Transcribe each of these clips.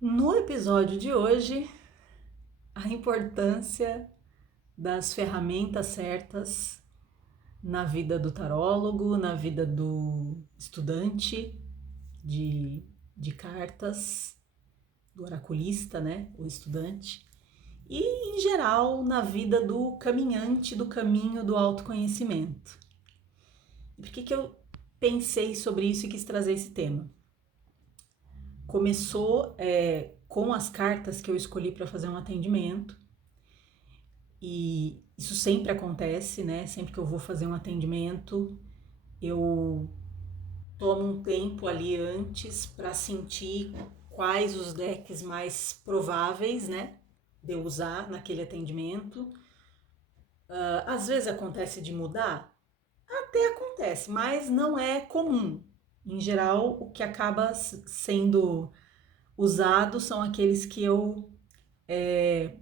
No episódio de hoje, a importância das ferramentas certas na vida do tarólogo, na vida do estudante de, de cartas, do oraculista, né? O estudante, e em geral na vida do caminhante do caminho do autoconhecimento. E por que eu pensei sobre isso e quis trazer esse tema? Começou com as cartas que eu escolhi para fazer um atendimento. E isso sempre acontece, né? Sempre que eu vou fazer um atendimento, eu tomo um tempo ali antes para sentir quais os decks mais prováveis, né? De eu usar naquele atendimento. Às vezes acontece de mudar, até acontece, mas não é comum. Em geral, o que acaba sendo usado são aqueles que eu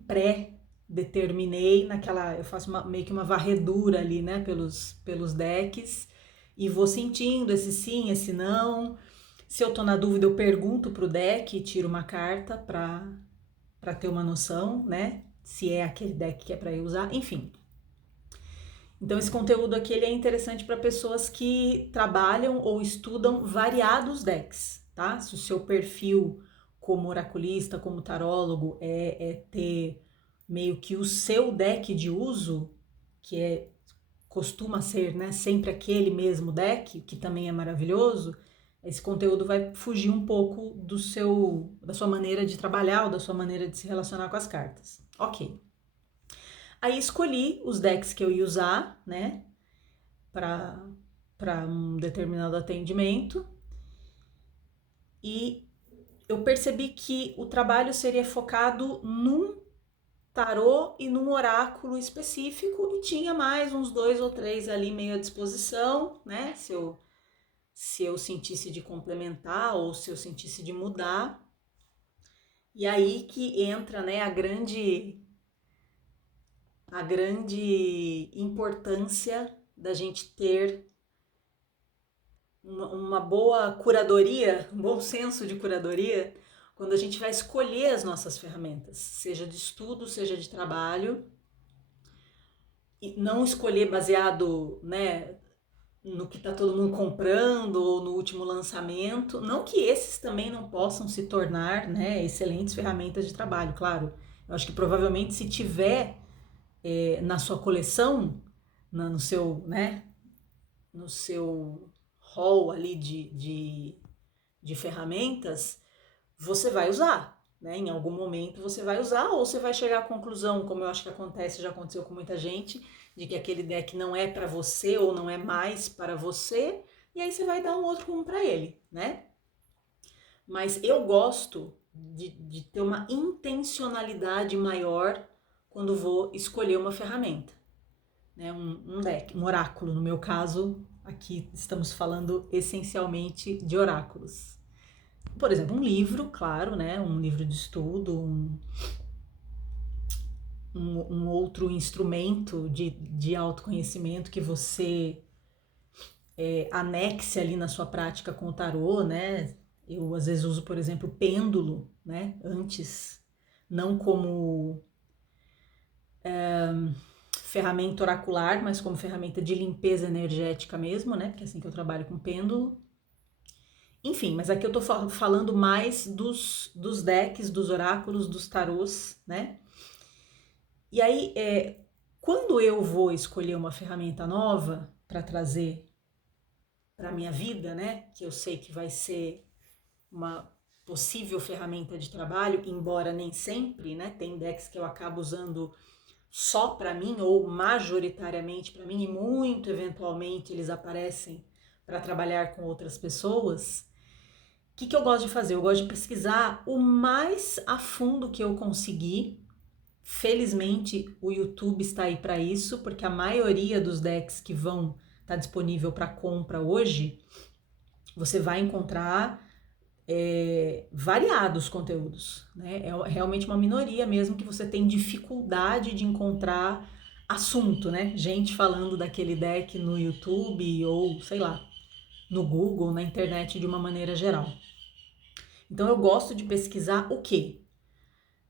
pré-determinei naquela. Eu faço meio que uma varredura ali, né, pelos decks e vou sentindo esse sim, esse não. Se eu tô na dúvida, eu pergunto pro deck e tiro uma carta pra ter uma noção, né, se é aquele deck que é pra eu usar, enfim. Então esse conteúdo aqui ele é interessante para pessoas que trabalham ou estudam variados decks, tá? Se o seu perfil como oraculista, como tarólogo é ter meio que o seu deck de uso, que costuma ser, né, sempre aquele mesmo deck, que também é maravilhoso, esse conteúdo vai fugir um pouco da sua maneira de trabalhar ou da sua maneira de se relacionar com as cartas. Ok. Aí escolhi os decks que eu ia usar, né, para um determinado atendimento e eu percebi que o trabalho seria focado num tarô e num oráculo específico e tinha mais uns dois ou três ali meio à disposição, né? Se eu sentisse de complementar ou se eu sentisse de mudar. E aí que entra, né, a grande importância da gente ter uma boa curadoria, um bom senso de curadoria, quando a gente vai escolher as nossas ferramentas, seja de estudo, seja de trabalho, e não escolher baseado, né, no que está todo mundo comprando ou no último lançamento. Não que esses também não possam se tornar, né, excelentes ferramentas de trabalho, claro. Eu acho que provavelmente se tiver na sua coleção, no seu, né, no seu hall ali de ferramentas, você vai usar, né? Em algum momento você vai usar, ou você vai chegar à conclusão, como eu acho que acontece, já aconteceu com muita gente, de que aquele deck não é para você ou não é mais para você, e aí você vai dar um outro rumo para ele, né? Mas eu gosto de ter uma intencionalidade maior quando vou escolher uma ferramenta, né? Um deck, um oráculo, no meu caso, aqui estamos falando essencialmente de oráculos. Por exemplo, um livro, claro, né? Um livro de estudo, um outro instrumento de autoconhecimento que você anexe ali na sua prática com o tarô, né? Eu às vezes uso, por exemplo, pêndulo, né? Antes, não como ferramenta oracular, mas como ferramenta de limpeza energética mesmo, né? Porque é assim que eu trabalho com pêndulo. Enfim, mas aqui eu tô falando mais dos decks, dos oráculos, dos tarôs, né? E aí, quando eu vou escolher uma ferramenta nova para trazer para minha vida, né, que eu sei que vai ser uma possível ferramenta de trabalho, embora nem sempre, né, tem decks que eu acabo usando só para mim ou majoritariamente para mim e muito eventualmente eles aparecem para trabalhar com outras pessoas. O que eu gosto de fazer? Eu gosto de pesquisar o mais a fundo que eu conseguir. Felizmente, o YouTube está aí para isso, porque a maioria dos decks que vão estar disponível para compra hoje, você vai encontrar variados conteúdos, né? É realmente uma minoria mesmo que você tem dificuldade de encontrar assunto, né? Gente falando daquele deck no YouTube ou, sei lá, no Google, na internet de uma maneira geral. Então eu gosto de pesquisar o quê?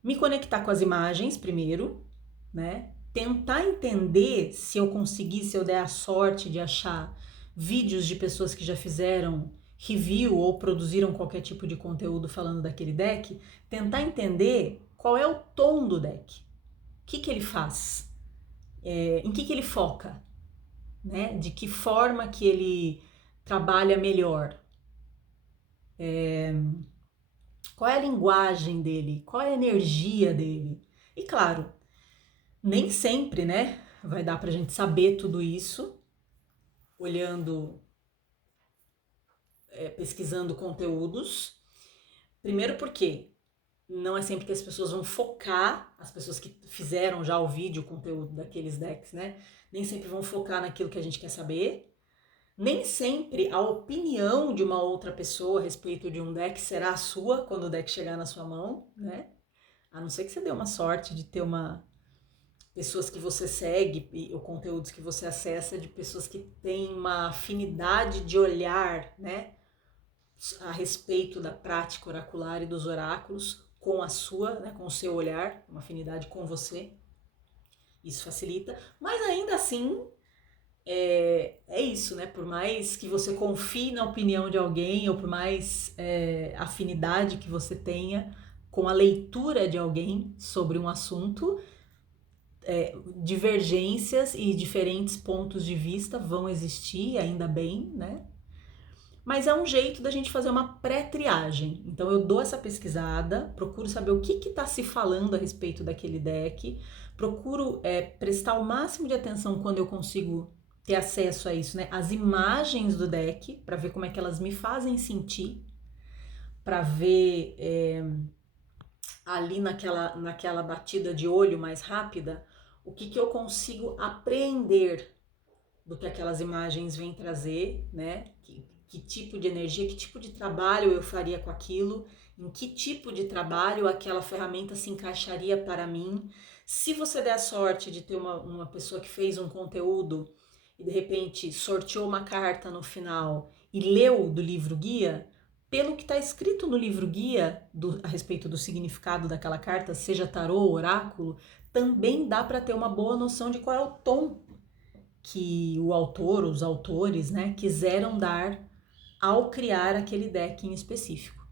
Me conectar com as imagens primeiro, né? Tentar entender se eu conseguir, se eu der a sorte de achar vídeos de pessoas que já fizeram review ou produziram qualquer tipo de conteúdo falando daquele deck, tentar entender qual é o tom do deck, o que ele faz, em que ele foca, né? De que forma que ele trabalha melhor, qual é a linguagem dele, qual é a energia dele. E claro, nem sempre, né, vai dar pra gente saber tudo isso olhando, pesquisando conteúdos. Primeiro porque não é sempre que as pessoas vão focar, as pessoas que fizeram já o vídeo, o conteúdo daqueles decks, né, nem sempre vão focar naquilo que a gente quer saber. Nem sempre a opinião de uma outra pessoa a respeito de um deck será a sua quando o deck chegar na sua mão, né? A não ser que você dê uma sorte de ter pessoas que você segue ou conteúdos que você acessa de pessoas que têm uma afinidade de olhar, né, a respeito da prática oracular e dos oráculos com a sua, né, com o seu olhar, uma afinidade com você. Isso facilita, mas ainda assim é isso, né? Por mais que você confie na opinião de alguém, ou por mais afinidade que você tenha com a leitura de alguém sobre um assunto, divergências e diferentes pontos de vista vão existir, ainda bem, né? Mas é um jeito da gente fazer uma pré-triagem. Então eu dou essa pesquisada, procuro saber o que está se falando a respeito daquele deck, procuro prestar o máximo de atenção quando eu consigo ter acesso a isso, né? As imagens do deck, para ver como é que elas me fazem sentir, para ver ali naquela batida de olho mais rápida, o que eu consigo apreender do que aquelas imagens vêm trazer, né? Que tipo de energia, que tipo de trabalho eu faria com aquilo, em que tipo de trabalho aquela ferramenta se encaixaria para mim. Se você der a sorte de ter uma pessoa que fez um conteúdo e de repente sorteou uma carta no final e leu do livro guia, pelo que está escrito no livro guia a respeito do significado daquela carta, seja tarô ou oráculo, também dá para ter uma boa noção de qual é o tom que o autor, os autores, né, quiseram dar ao criar aquele deck em específico.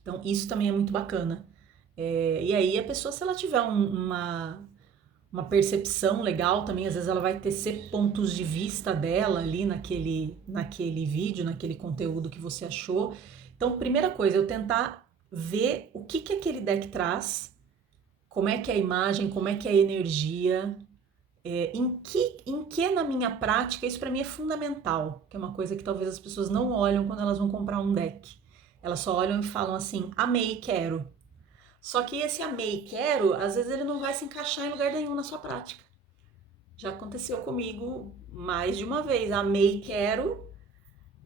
Então isso também é muito bacana. E aí a pessoa, se ela tiver uma percepção legal também, às vezes ela vai tecer pontos de vista dela ali naquele vídeo, naquele conteúdo que você achou. Então, primeira coisa, eu tentar ver o que aquele deck traz, como é que é a imagem, como é que é a energia, em que na minha prática, isso para mim é fundamental, que é uma coisa que talvez as pessoas não olham quando elas vão comprar um deck. Elas só olham e falam assim, amei, quero. Só que esse amei, quero, às vezes ele não vai se encaixar em lugar nenhum na sua prática. Já aconteceu comigo mais de uma vez, amei, quero,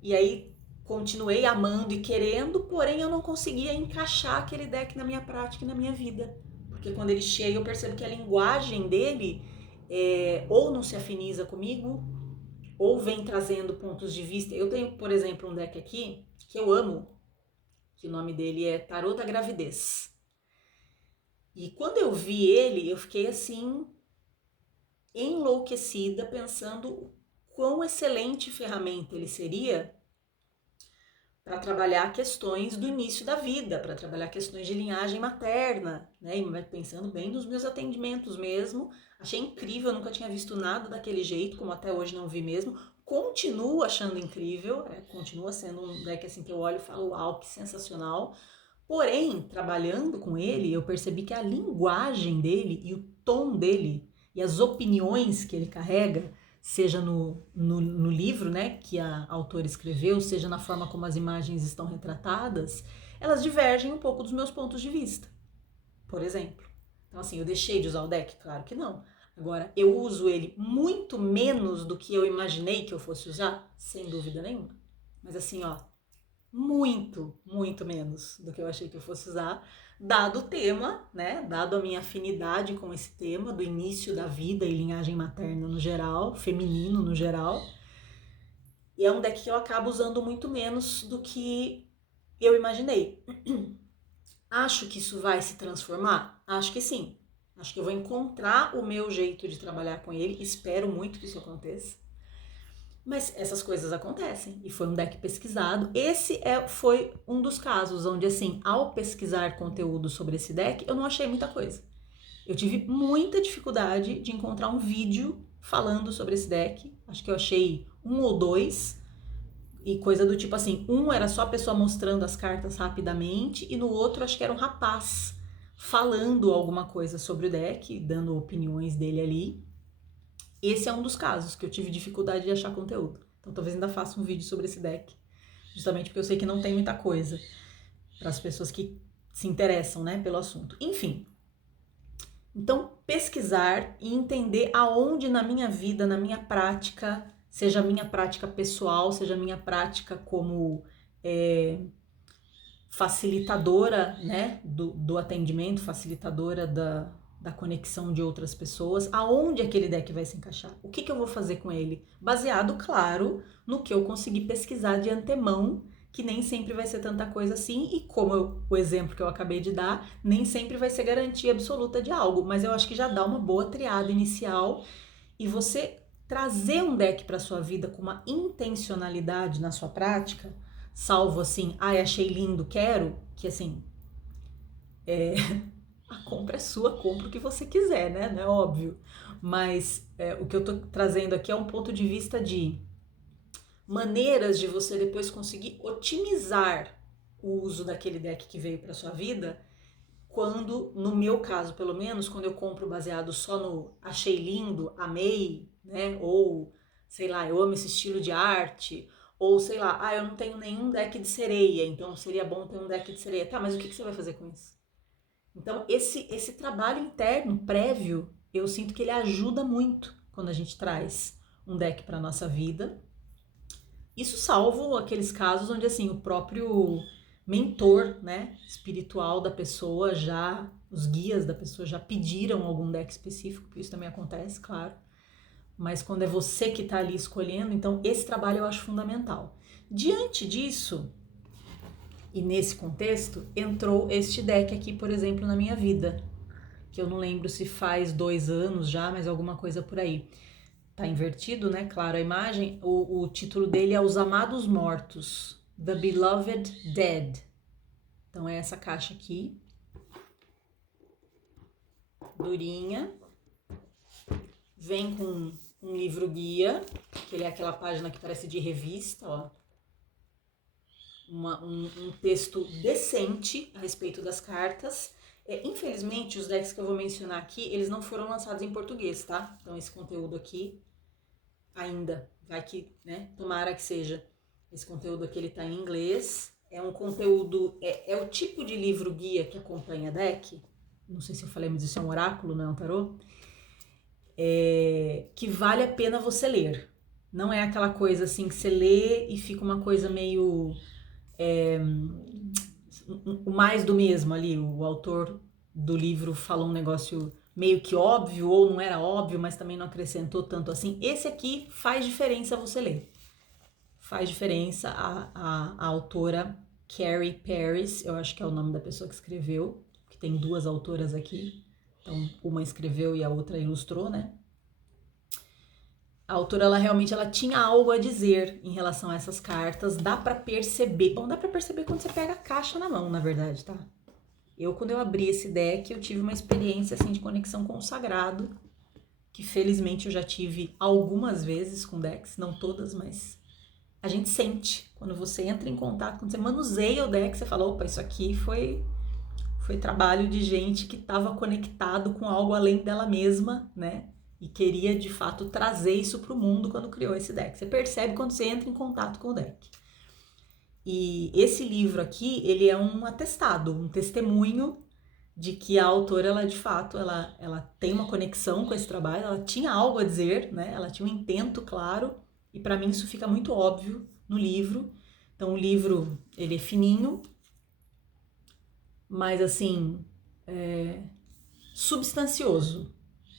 e aí continuei amando e querendo, porém eu não conseguia encaixar aquele deck na minha prática e na minha vida. Porque quando ele chega eu percebo que a linguagem dele ou não se afiniza comigo, ou vem trazendo pontos de vista. Eu tenho, por exemplo, um deck aqui que eu amo, que o nome dele é Tarô da Gravidez. E quando eu vi ele, eu fiquei assim, enlouquecida, pensando quão excelente ferramenta ele seria para trabalhar questões do início da vida, para trabalhar questões de linhagem materna, né? E pensando bem nos meus atendimentos mesmo. Achei incrível, nunca tinha visto nada daquele jeito, como até hoje não vi mesmo. Continuo achando incrível, continua sendo um deck assim que eu olho e falo, uau, que sensacional. Porém, trabalhando com ele, eu percebi que a linguagem dele e o tom dele e as opiniões que ele carrega, seja no livro, né, que a autora escreveu, seja na forma como as imagens estão retratadas, elas divergem um pouco dos meus pontos de vista, por exemplo. Então, assim, eu deixei de usar o deck? Claro que não. Agora, eu uso ele muito menos do que eu imaginei que eu fosse usar? Sem dúvida nenhuma. Mas assim, ó, muito, muito menos do que eu achei que eu fosse usar, dado o tema, né? Dado a minha afinidade com esse tema do início da vida e linhagem materna no geral, feminino no geral. E é um deck que eu acabo usando muito menos do que eu imaginei. Acho que isso vai se transformar? Acho que sim. Acho que eu vou encontrar o meu jeito de trabalhar com ele. Espero muito que isso aconteça. Mas essas coisas acontecem. E foi um deck pesquisado. Foi um dos casos onde, assim, ao pesquisar conteúdo sobre esse deck, eu não achei muita coisa. Eu tive muita dificuldade de encontrar um vídeo falando sobre esse deck. Acho que eu achei um ou dois. E coisa do tipo assim, um era só a pessoa mostrando as cartas rapidamente, e no outro acho que era um rapaz falando alguma coisa sobre o deck, dando opiniões dele ali. Esse é um dos casos que eu tive dificuldade de achar conteúdo. Então talvez ainda faça um vídeo sobre esse deck, justamente porque eu sei que não tem muita coisa para as pessoas que se interessam, né, pelo assunto. Enfim, então pesquisar e entender aonde na minha vida, na minha prática, seja a minha prática pessoal, seja a minha prática como facilitadora, né, do atendimento, facilitadora da conexão de outras pessoas, aonde aquele deck vai se encaixar, o que eu vou fazer com ele, baseado, claro, no que eu consegui pesquisar de antemão, que nem sempre vai ser tanta coisa assim, e como o exemplo que eu acabei de dar, nem sempre vai ser garantia absoluta de algo, mas eu acho que já dá uma boa triada inicial, e você trazer um deck para sua vida com uma intencionalidade na sua prática, salvo assim, ai, achei lindo, quero, que assim, a compra é sua, compra o que você quiser, né? Não é óbvio. Mas o que eu tô trazendo aqui é um ponto de vista de maneiras de você depois conseguir otimizar o uso daquele deck que veio para sua vida, quando, no meu caso, pelo menos, quando eu compro baseado só no achei lindo, amei, né? Ou, sei lá, eu amo esse estilo de arte, ou sei lá, eu não tenho nenhum deck de sereia, então seria bom ter um deck de sereia. Tá, mas o que você vai fazer com isso? Então, esse trabalho interno, prévio, eu sinto que ele ajuda muito quando a gente traz um deck para nossa vida. Isso salvo aqueles casos onde, assim, o próprio mentor, né, espiritual da pessoa os guias da pessoa já pediram algum deck específico, isso também acontece, claro. Mas quando é você que está ali escolhendo, então esse trabalho eu acho fundamental. Diante disso, e nesse contexto, entrou este deck aqui, por exemplo, na minha vida, que eu não lembro se faz 2 anos já, mas alguma coisa por aí. Tá invertido, né? Claro, a imagem. O título dele é Os Amados Mortos, The Beloved Dead. Então é essa caixa aqui, durinha. Vem com um livro guia, que ele é aquela página que parece de revista, ó. Um texto decente a respeito das cartas. Infelizmente, os decks que eu vou mencionar aqui, eles não foram lançados em português, tá? Então esse conteúdo aqui ainda, vai que, né? Tomara que seja. Esse conteúdo aqui ele tá em inglês. É um conteúdo, é o tipo de livro guia que acompanha deck. Não sei se eu falei, mas isso é um oráculo, não é um tarô. Que vale a pena você ler. Não é aquela coisa assim que você lê e fica uma coisa meio o mais do mesmo ali. O autor do livro falou um negócio meio que óbvio ou não era óbvio, mas também não acrescentou tanto assim. Esse aqui faz diferença você ler. Faz diferença. A autora Carrie Paris, eu acho que é o nome da pessoa que escreveu, que tem 2 autoras aqui. Então, uma escreveu e a outra ilustrou, né? A autora, ela tinha algo a dizer em relação a essas cartas. Dá pra perceber. Bom, dá pra perceber quando você pega a caixa na mão, na verdade, tá? Quando eu abri esse deck, eu tive uma experiência, assim, de conexão com o sagrado, que felizmente eu já tive algumas vezes com decks, não todas, mas a gente sente. Quando você entra em contato, quando você manuseia o deck, você fala, opa, isso aqui foi trabalho de gente que estava conectado com algo além dela mesma, né? E queria, de fato, trazer isso para o mundo quando criou esse deck. Você percebe quando você entra em contato com o deck. E esse livro aqui, ele é um atestado, um testemunho de que a autora, ela de fato, ela tem uma conexão com esse trabalho, ela tinha algo a dizer, né? Ela tinha um intento claro, e para mim isso fica muito óbvio no livro. Então o livro, ele é fininho, mas assim, substancioso,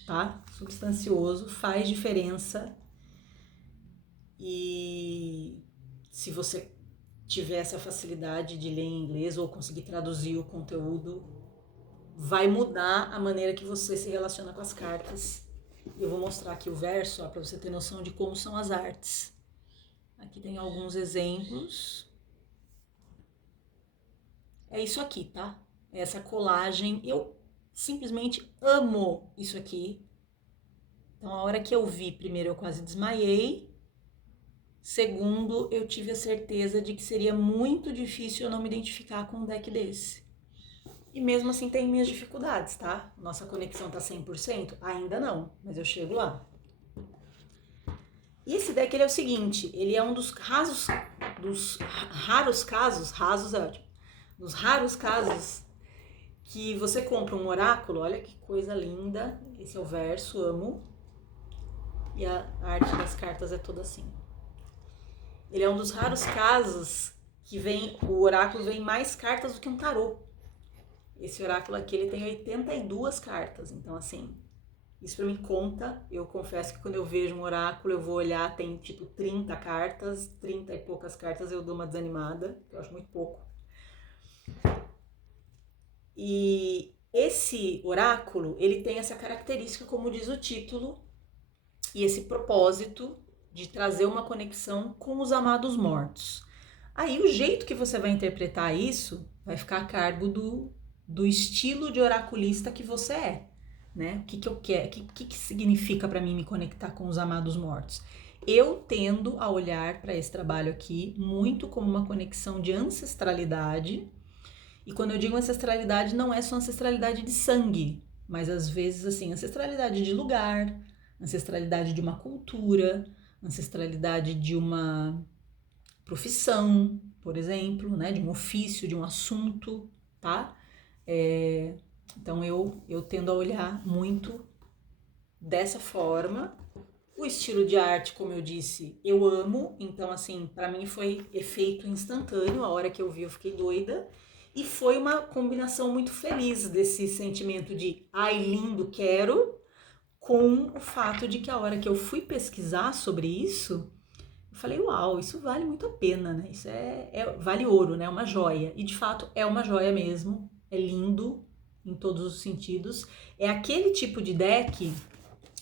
tá? Substancioso, faz diferença. E se você tiver essa facilidade de ler em inglês ou conseguir traduzir o conteúdo, vai mudar a maneira que você se relaciona com as cartas. Eu vou mostrar aqui o verso, para você ter noção de como são as artes. Aqui tem alguns exemplos. É isso aqui, tá? Essa colagem, eu simplesmente amo isso aqui. Então, a hora que eu vi, primeiro eu quase desmaiei. Segundo, eu tive a certeza de que seria muito difícil eu não me identificar com um deck desse. E mesmo assim tem minhas dificuldades, tá? Nossa conexão tá 100%? Ainda não, mas eu chego lá. E esse deck ele é o seguinte, ele é um dos raros casos, rasos é ótimo, dos raros casos que você compra um oráculo, olha que coisa linda, esse é o verso, amo, e a arte das cartas é toda assim. Ele é um dos raros casos que o oráculo vem mais cartas do que um tarô. Esse oráculo aqui ele tem 82 cartas, então assim, isso pra mim conta. Eu confesso que quando eu vejo um oráculo eu vou olhar, tem tipo 30 cartas, 30 e poucas cartas, eu dou uma desanimada, que eu acho muito pouco. E esse oráculo, ele tem essa característica, como diz o título, e esse propósito de trazer uma conexão com os amados mortos. Aí o jeito que você vai interpretar isso vai ficar a cargo do estilo de oraculista que você é, né? O que eu quero, o que significa para mim me conectar com os amados mortos? Eu tendo a olhar para esse trabalho aqui muito como uma conexão de ancestralidade. E quando eu digo ancestralidade, não é só ancestralidade de sangue, mas às vezes assim, ancestralidade de lugar, ancestralidade de uma cultura, ancestralidade de uma profissão, por exemplo, né, de um ofício, de um assunto, tá? Então eu tendo a olhar muito dessa forma. O estilo de arte, como eu disse, eu amo, então assim, para mim foi efeito instantâneo, a hora que eu vi eu fiquei doida. E foi uma combinação muito feliz desse sentimento de ai, lindo, quero, com o fato de que a hora que eu fui pesquisar sobre isso, eu falei, uau, isso vale muito a pena, né? Isso vale ouro, né? É uma joia. E de fato é uma joia mesmo, é lindo em todos os sentidos. É aquele tipo de deck,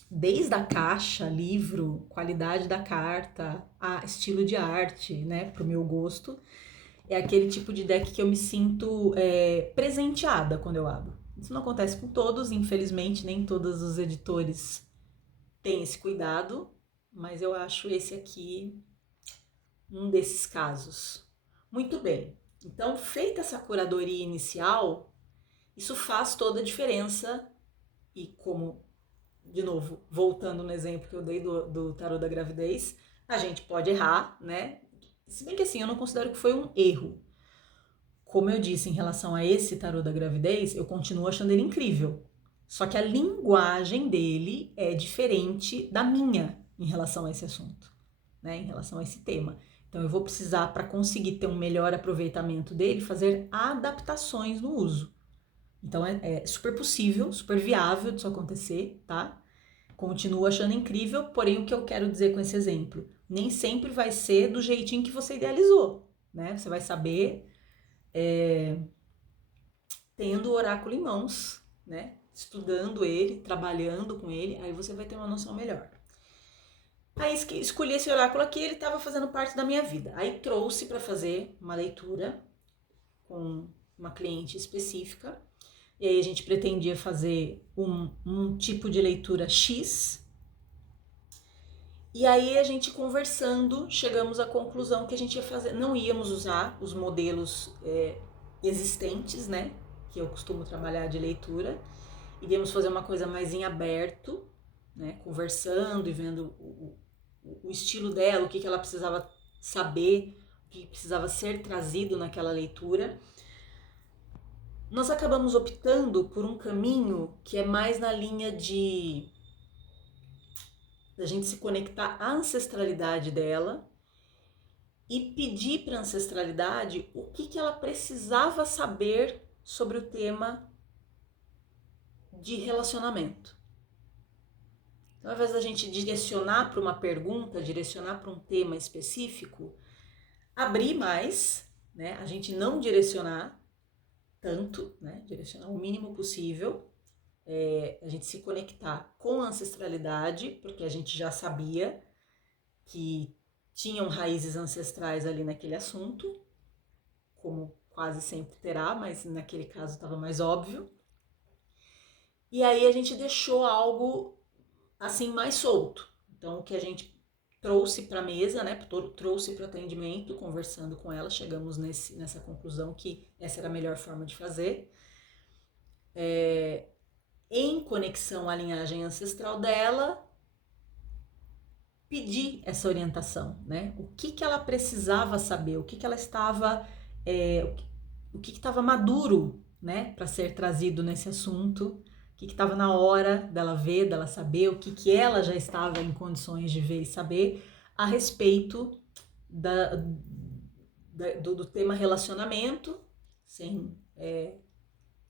desde a caixa, livro, qualidade da carta, a estilo de arte, né? Pro meu gosto. É aquele tipo de deck que eu me sinto presenteada quando eu abro. Isso não acontece com todos, infelizmente, nem todos os editores têm esse cuidado, mas eu acho esse aqui um desses casos. Muito bem, então feita essa curadoria inicial, isso faz toda a diferença e como, de novo, voltando no exemplo que eu dei do tarô da gravidez, a gente pode errar, né? Se bem que assim, eu não considero que foi um erro. Como eu disse em relação a esse tarô da gravidez, eu continuo achando ele incrível. Só que a linguagem dele é diferente da minha em relação a esse assunto, né? Em relação a esse tema. Então eu vou precisar, para conseguir ter um melhor aproveitamento dele, fazer adaptações no uso. Então é super possível, super viável disso acontecer, tá? Continuo achando incrível, porém o que eu quero dizer com esse exemplo? Nem sempre vai ser do jeitinho que você idealizou, né? Você vai saber tendo o oráculo em mãos, né? Estudando ele, trabalhando com ele, aí você vai ter uma noção melhor. Aí escolhi esse oráculo aqui, ele estava fazendo parte da minha vida. Aí trouxe para fazer uma leitura com uma cliente específica. E aí a gente pretendia fazer um tipo de leitura X. E aí a gente conversando, chegamos à conclusão que a gente ia fazer, não íamos usar os modelos existentes, né? Que eu costumo trabalhar de leitura. Iríamos fazer uma coisa mais em aberto, né? Conversando e vendo o estilo dela, o que ela precisava saber, o que precisava ser trazido naquela leitura. Nós acabamos optando por um caminho que é mais na linha de a gente se conectar à ancestralidade dela e pedir para a ancestralidade o que ela precisava saber sobre o tema de relacionamento. Então, ao invés da gente direcionar para uma pergunta, direcionar para um tema específico, abrir mais, né? A gente não direcionar tanto, né? Direcionar o mínimo possível. A gente se conectar com a ancestralidade, porque a gente já sabia que tinham raízes ancestrais ali naquele assunto, como quase sempre terá, mas naquele caso estava mais óbvio. E aí a gente deixou algo assim mais solto. Então o que a gente trouxe para a mesa, né, trouxe para o atendimento, conversando com ela, chegamos nessa conclusão que essa era a melhor forma de fazer. Em conexão à linhagem ancestral dela, pedir essa orientação, né? O que ela precisava saber, o que ela estava, o que estava maduro, né, para ser trazido nesse assunto, o que estava na hora dela ver, dela saber, o que ela já estava em condições de ver e saber a respeito do tema relacionamento, sem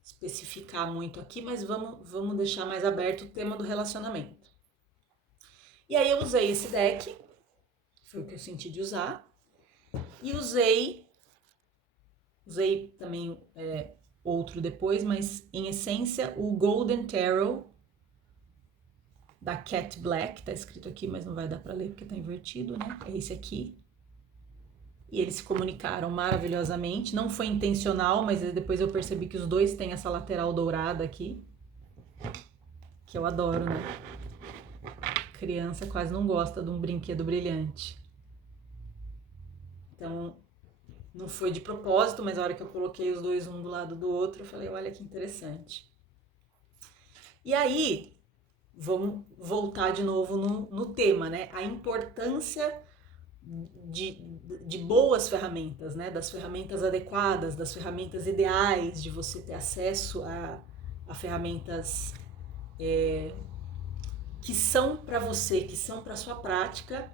especificar muito aqui, mas vamos deixar mais aberto o tema do relacionamento. E aí eu usei esse deck, foi o que eu senti de usar, e usei também outro depois, mas em essência o Golden Tarot da Cat Black, tá escrito aqui, mas não vai dar para ler porque tá invertido, né? É esse aqui. E eles se comunicaram maravilhosamente, não foi intencional, mas depois eu percebi que os dois têm essa lateral dourada aqui, que eu adoro, né? Criança quase não gosta de um brinquedo brilhante. Então, não foi de propósito, mas a hora que eu coloquei os dois um do lado do outro, eu falei, olha que interessante. E aí, vamos voltar de novo no tema, né? A importância de boas ferramentas, né? Das ferramentas adequadas, das ferramentas ideais, de você ter acesso a ferramentas que são para você, que são para sua prática,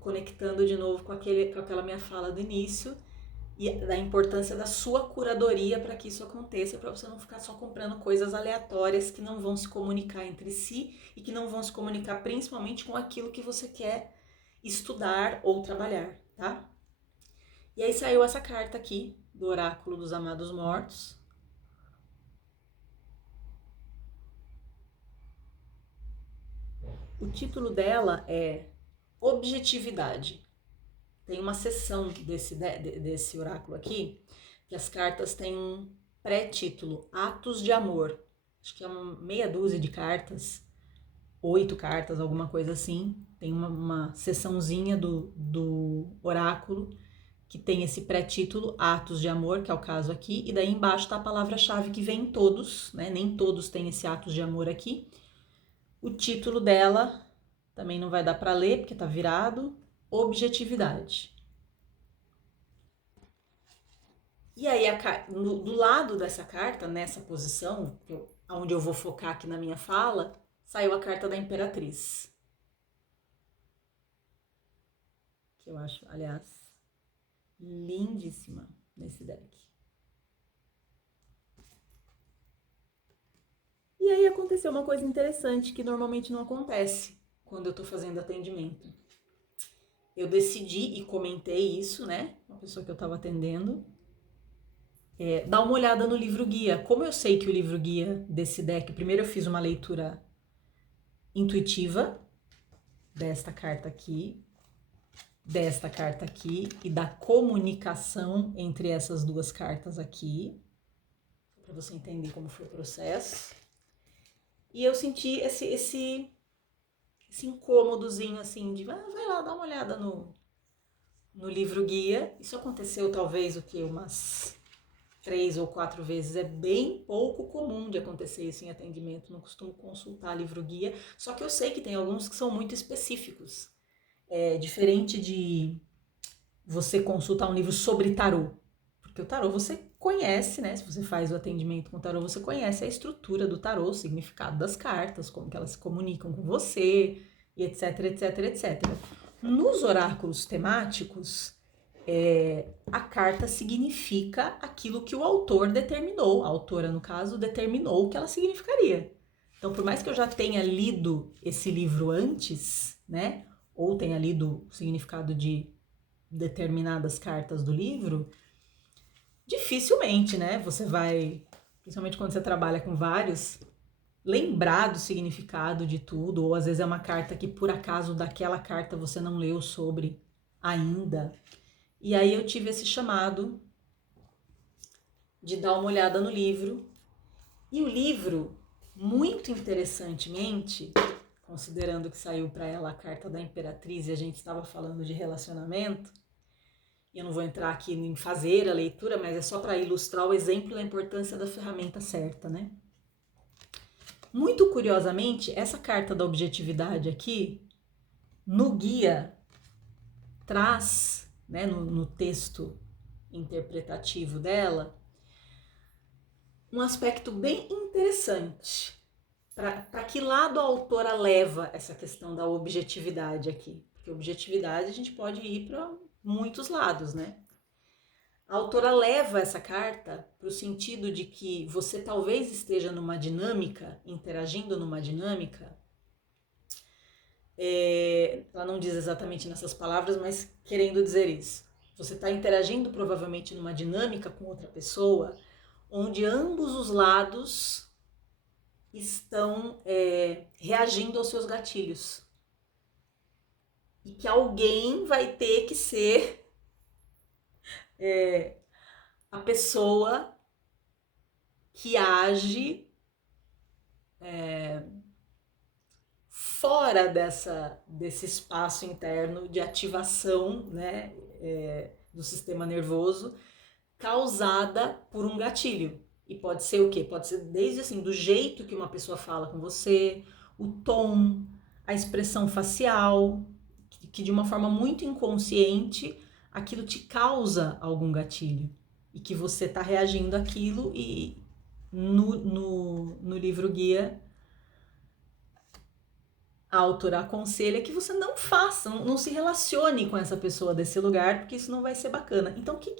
conectando de novo com aquela minha fala do início, e da importância da sua curadoria para que isso aconteça, para você não ficar só comprando coisas aleatórias que não vão se comunicar entre si e que não vão se comunicar principalmente com aquilo que você quer estudar ou trabalhar, tá? E aí saiu essa carta aqui do Oráculo dos Amados Mortos. O título dela é Objetividade. Tem uma seção desse oráculo aqui, que as cartas têm um pré-título, Atos de Amor. Acho que é uma meia dúzia de cartas, 8 cartas, alguma coisa assim. Tem uma seçãozinha do oráculo que tem esse pré-título, Atos de Amor, que é o caso aqui, e daí embaixo tá a palavra-chave que vem em todos, né? Nem todos têm esse Atos de Amor aqui. O título dela também não vai dar para ler, porque tá virado, Objetividade. E aí, do lado dessa carta, nessa posição, onde eu vou focar aqui na minha fala, saiu a carta da Imperatriz. Que eu acho, aliás, lindíssima nesse deck. E aí aconteceu uma coisa interessante que normalmente não acontece quando eu tô fazendo atendimento. Eu decidi e comentei isso, né, com a pessoa que eu tava atendendo, dar uma olhada no livro guia. Como eu sei que o livro guia desse deck, primeiro eu fiz uma leitura intuitiva desta carta aqui e da comunicação entre essas duas cartas aqui, para você entender como foi o processo. E eu senti esse incômodozinho assim de vai lá, dá uma olhada no livro guia. Isso aconteceu talvez umas 3 ou 4 vezes, é bem pouco comum de acontecer isso em atendimento, não costumo consultar livro guia, só que eu sei que tem alguns que são muito específicos. É diferente de você consultar um livro sobre tarô, porque o tarô você conhece, né? Se você faz o atendimento com tarô, você conhece a estrutura do tarô, o significado das cartas, como que elas se comunicam com você, e etc, etc, etc. Nos oráculos temáticos, a carta significa aquilo que o autor determinou, a autora, no caso, determinou que ela significaria. Então, por mais que eu já tenha lido esse livro antes, né, ou tenha lido o significado de determinadas cartas do livro, dificilmente, né, você vai, principalmente quando você trabalha com vários, lembrar do significado de tudo, ou às vezes é uma carta que por acaso daquela carta você não leu sobre ainda. E aí eu tive esse chamado de dar uma olhada no livro. E o livro, muito interessantemente, considerando que saiu para ela a carta da Imperatriz e a gente estava falando de relacionamento, e eu não vou entrar aqui em fazer a leitura, mas é só para ilustrar o exemplo da importância da ferramenta certa, né? Muito curiosamente, essa carta da objetividade aqui, no guia, traz, né, no texto interpretativo dela, um aspecto bem interessante. Para que lado a autora leva essa questão da objetividade aqui? Porque objetividade a gente pode ir para muitos lados, né? A autora leva essa carta para o sentido de que você talvez esteja numa dinâmica, interagindo numa dinâmica, ela não diz exatamente nessas palavras, mas querendo dizer isso. Você está interagindo provavelmente numa dinâmica com outra pessoa, onde ambos os lados estão reagindo aos seus gatilhos. E que alguém vai ter que ser a pessoa que age fora desse espaço interno de ativação, né, do sistema nervoso, causada por um gatilho. E pode ser o quê? Pode ser desde assim, do jeito que uma pessoa fala com você, o tom, a expressão facial, que de uma forma muito inconsciente aquilo te causa algum gatilho. E que você está reagindo àquilo e no livro guia a autora aconselha que você não faça, não se relacione com essa pessoa desse lugar, porque isso não vai ser bacana. Então, o que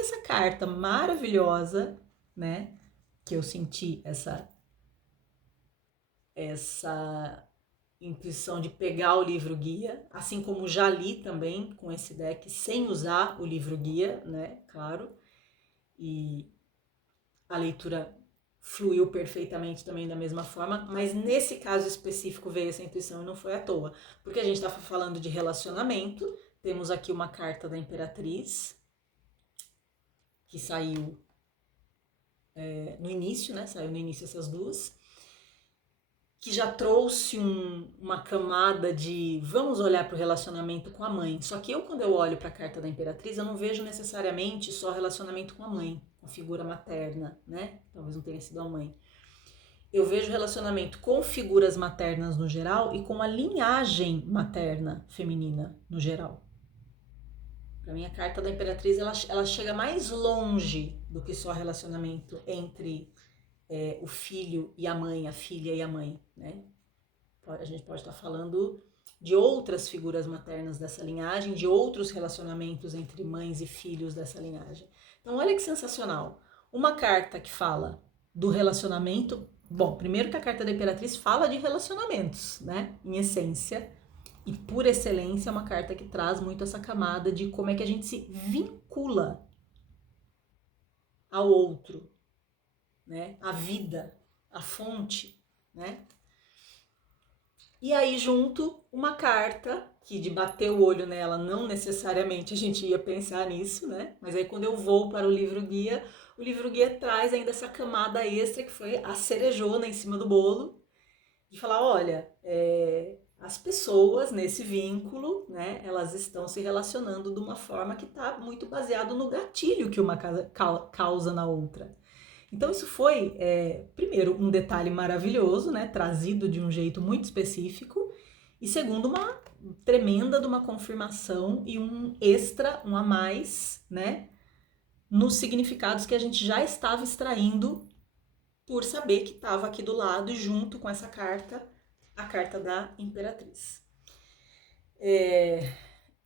essa carta maravilhosa, né, que eu senti essa intuição de pegar o livro guia, assim como já li também com esse deck, sem usar o livro guia, né, claro, e a leitura fluiu perfeitamente também da mesma forma, mas nesse caso específico veio essa intuição e não foi à toa, porque a gente estava falando de relacionamento, temos aqui uma carta da Imperatriz, que saiu no início, né, saiu no início essas duas, que já trouxe uma camada de vamos olhar para o relacionamento com a mãe, só que quando eu olho para a carta da Imperatriz, eu não vejo necessariamente só relacionamento com a mãe, a figura materna, né? Talvez não tenha sido a mãe. Eu vejo relacionamento com figuras maternas no geral e com a linhagem materna feminina no geral. Para mim, a carta da Imperatriz ela chega mais longe do que só relacionamento entre o filho e a mãe, a filha e a mãe, né? A gente pode estar falando de outras figuras maternas dessa linhagem, de outros relacionamentos entre mães e filhos dessa linhagem. Então, olha que sensacional. Uma carta que fala do relacionamento. Bom, primeiro que a carta da Imperatriz fala de relacionamentos, né? Em essência. E por excelência é uma carta que traz muito essa camada de como é que a gente se vincula ao outro, né? A vida, a fonte, né? E aí junto uma carta que de bater o olho nela não necessariamente a gente ia pensar nisso, né? Mas aí quando eu vou para o livro guia traz ainda essa camada extra que foi a cerejona em cima do bolo, de falar, olha, as pessoas nesse vínculo, né, elas estão se relacionando de uma forma que está muito baseado no gatilho que uma causa na outra. Então isso foi, primeiro, um detalhe maravilhoso, né, trazido de um jeito muito específico, e segundo, uma tremenda de uma confirmação e um extra, um a mais, né, nos significados que a gente já estava extraindo por saber que estava aqui do lado e junto com essa carta, a carta da Imperatriz.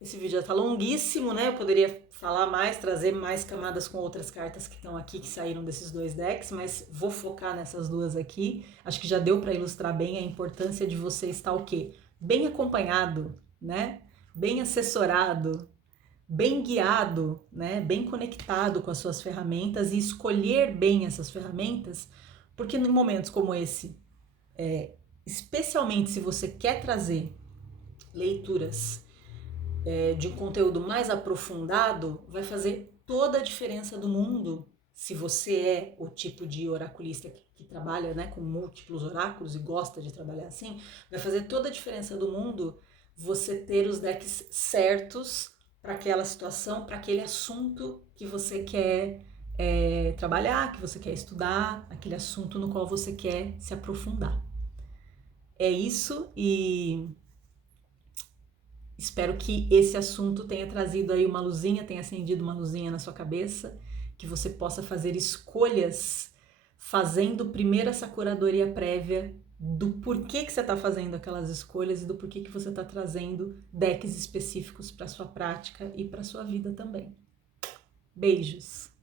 Esse vídeo já tá longuíssimo, né? Eu poderia falar mais, trazer mais camadas com outras cartas que estão aqui, que saíram desses dois decks, mas vou focar nessas duas aqui. Acho que já deu para ilustrar bem a importância de você estar o quê? Bem acompanhado, né? Bem assessorado, bem guiado, né, bem conectado com as suas ferramentas e escolher bem essas ferramentas, porque em momentos como esse, especialmente se você quer trazer leituras de um conteúdo mais aprofundado, vai fazer toda a diferença do mundo. Se você é o tipo de oraculista que trabalha, né, com múltiplos oráculos e gosta de trabalhar assim, vai fazer toda a diferença do mundo você ter os decks certos para aquela situação, para aquele assunto que você quer trabalhar, que você quer estudar, aquele assunto no qual você quer se aprofundar. É isso, e espero que esse assunto tenha trazido aí uma luzinha, tenha acendido uma luzinha na sua cabeça, que você possa fazer escolhas fazendo primeiro essa curadoria prévia do porquê que você está fazendo aquelas escolhas e do porquê que você está trazendo decks específicos para sua prática e para sua vida também. Beijos!